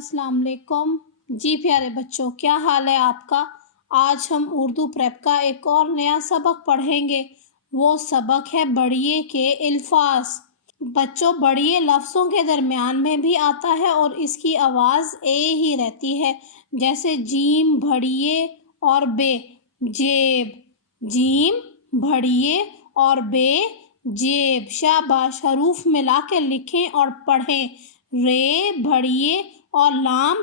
السلام علیکم جی پیارے بچوں، کیا حال ہے آپ کا؟ آج ہم اردو پریپ کا ایک اور نیا سبق پڑھیں گے۔ وہ سبق ہے بڑھئے کے الفاظ۔ بچوں، بڑھئے لفظوں کے درمیان میں بھی آتا ہے اور اس کی آواز اے ہی رہتی ہے، جیسے جیم بڑھئے اور بے، جیب۔ جیم بڑھئے اور بے، جیب۔ شاباش، حروف ملا کے لکھیں اور پڑھیں۔ رے بڑھئے اور لام،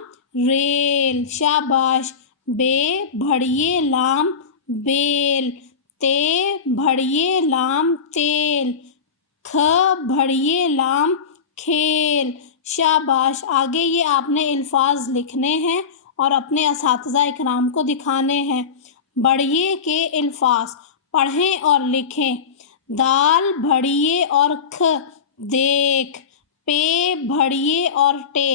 ریل۔ شاباش۔ بے بڑھئے لام، بیل۔ تے بڑھئے لام، تیل۔ کھ بڑھئے لام، کھیل۔ شاباش۔ آگے یہ آپ نے الفاظ لکھنے ہیں اور اپنے اساتذہ اکرام کو دکھانے ہیں۔ بڑھئے کے الفاظ پڑھیں اور لکھیں۔ دال بڑھئے اور کھ، دیکھ۔ پے بڑھئے اور ٹے،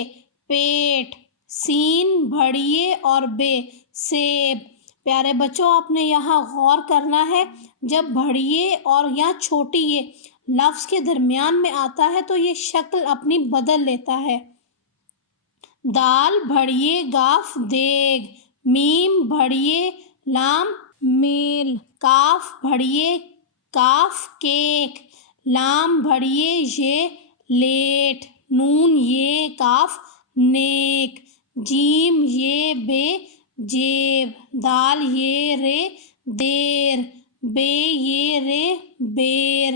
پیٹ۔ سین بڑھئے اور بے، سیب۔ پیارے بچوں، آپ نے یہاں غور کرنا ہے، جب بڑھئے اور یا چھوٹی یہ لفظ کے درمیان میں آتا ہے تو یہ شکل اپنی بدل لیتا ہے۔ دال بڑھئے گاف، دیگ۔ میم بڑھئے لام، میل۔ کاف بڑھئے کاف، کیک۔ لام بڑھئے یہ، لیٹ۔ نون یہ کاف، نیک۔ جیم یہ بے، جیب۔ دال یہ رے، دیر۔ بے یہ رے، بیر۔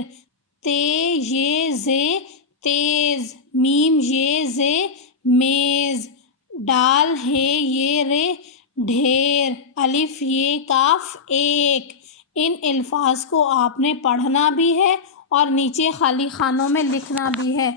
تے یہ زے، تیز۔ میم یہ زے، میز۔ ڈال ہے یہ رے، ڈھیر۔ الف یہ کاف، ایک۔ ان الفاظ کو آپ نے پڑھنا بھی ہے اور نیچے خالی خانوں میں لکھنا بھی ہے۔